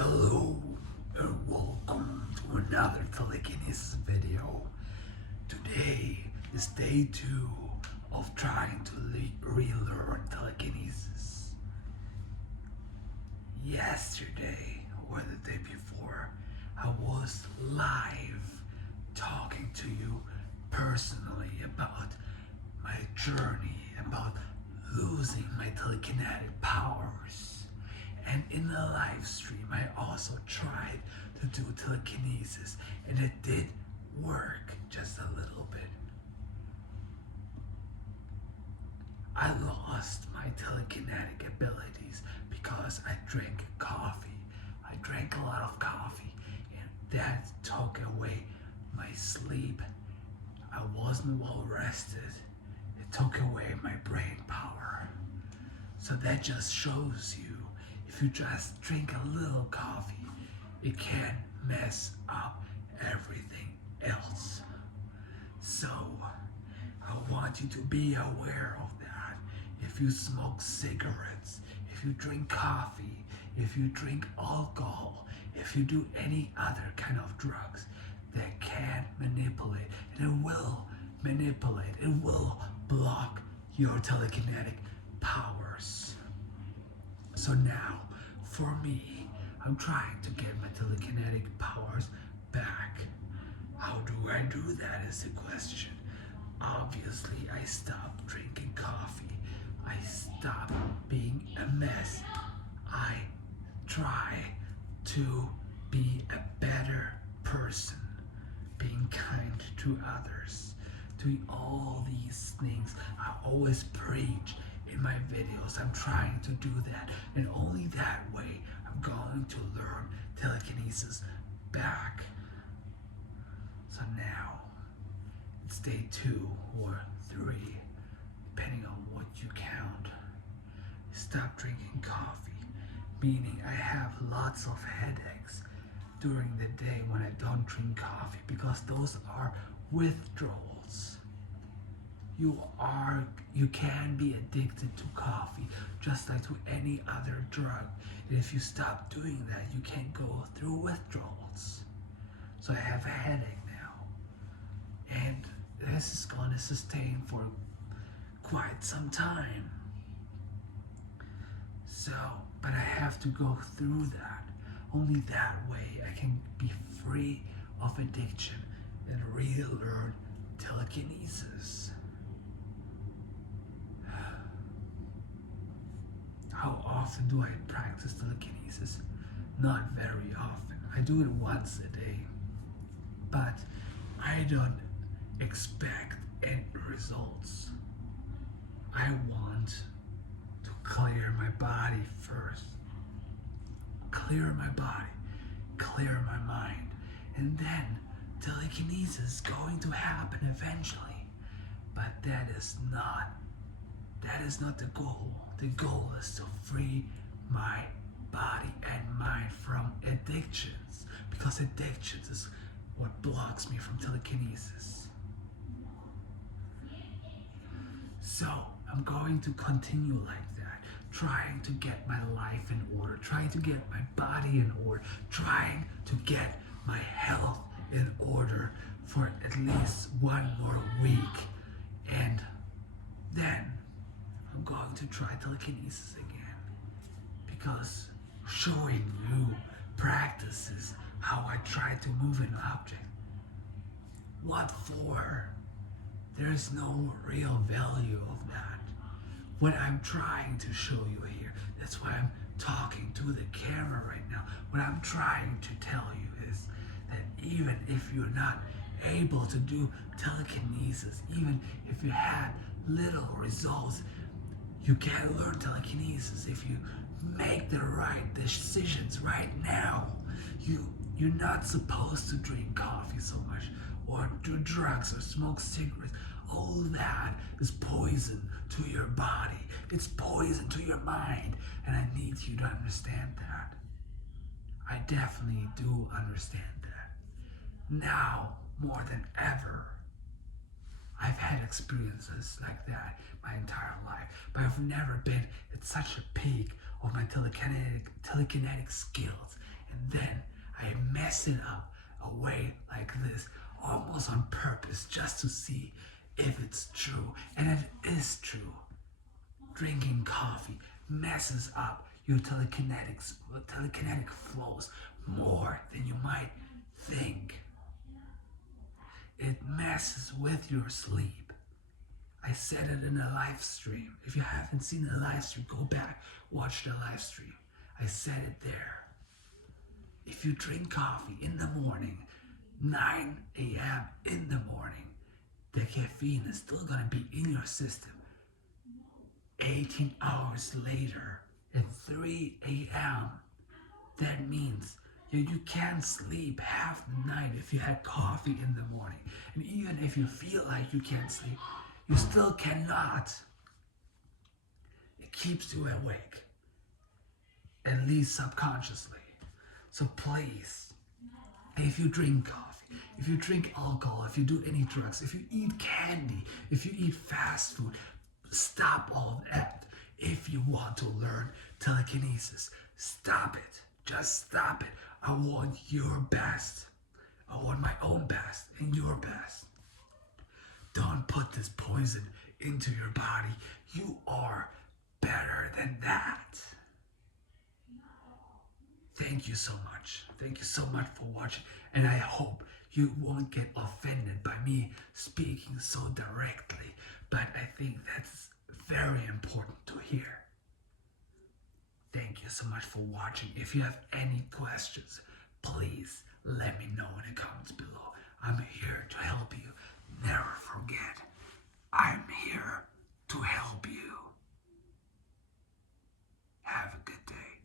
Hello and welcome to another Telekinesis video. Today is day 2 of trying to relearn telekinesis. Yesterday, or the day before, I was live talking to you personally about my journey, about losing my telekinetic powers. And in the live stream, I also tried to do telekinesis, and it did work just a little bit. I lost my telekinetic abilities because I drank coffee. I drank a lot of coffee, and that took away my sleep. I wasn't well rested. It took away my brain power. So that just shows you, if you just drink a little coffee, it can mess up everything else. So I want you to be aware of that. If you smoke cigarettes, if you drink coffee, if you drink alcohol, if you do any other kind of drugs that can manipulate, and it will manipulate, it will block your telekinetic powers. So now, for me, I'm trying to get my telekinetic powers back. How do I do that is the question. Obviously, I stopped drinking coffee. I stopped being a mess. I try to be a better person, being kind to others, doing all these things. I always preach in my videos. I'm trying to do that, and only that way I'm going to learn telekinesis back. So now it's day 2 or 3, depending on what you count. Stop drinking coffee, meaning I have lots of headaches during the day when I don't drink coffee, because those are withdrawals. You can be addicted to coffee just like to any other drug. And if you stop doing that, you can go through withdrawals. So I have a headache now, and this is going to sustain for quite some time. So, but I have to go through that. Only that way I can be free of addiction and relearn telekinesis. How often do I practice telekinesis? Not very often. I do it once a day, but I don't expect any results. I want to clear my body first. Clear my body, clear my mind, and then telekinesis is going to happen eventually. But that is not the goal. The goal is to free my body and mind from addictions, because addictions is what blocks me from telekinesis. So I'm going to continue like that, trying to get my life in order, trying to get my body in order, trying to get my health in order for at least 1 more week. And then I'm going to try telekinesis again, because showing you practices how I try to move an object. What for? There is no real value of that. What I'm trying to show you here, that's why I'm talking to the camera right now. What I'm trying to tell you is that even if you're not able to do telekinesis, even if you had little results, you can learn telekinesis if you make the right decisions right now. You're not supposed to drink coffee so much, or do drugs, or smoke cigarettes. All that is poison to your body. It's poison to your mind, and I need you to understand that. I definitely do understand that. Now, more than ever, I've had experiences like that my entire life, but I've never been at such a peak of my telekinetic skills and then I mess it up a way like this, almost on purpose, just to see if it's true. And it is true. Drinking coffee messes up your telekinetic flows more than you might think. It messes with your sleep. I said it in a live stream. If you haven't seen the live stream, go back, watch the live stream. I said it there. If you drink coffee in the morning, 9 a.m. in the morning, the caffeine is still going to be in your system. 18 hours later, at 3 a.m., that means you can't sleep half the night if you had coffee in the morning. And even if you feel like you can't sleep, you still cannot. It keeps you awake, at least subconsciously. So please, if you drink coffee, if you drink alcohol, if you do any drugs, if you eat candy, if you eat fast food, stop all of that. If you want to learn telekinesis, stop it. Just stop it. I want your best. I want my own best and your best. Don't put this poison into your body. You are better than that. Thank you so much. Thank you so much for watching. And I hope you won't get offended by me speaking so directly. But I think that's very important to hear. Thank you so much for watching. If you have any questions, please let me know in the comments below. I'm here to help you. Never forget, I'm here to help you. Have a good day.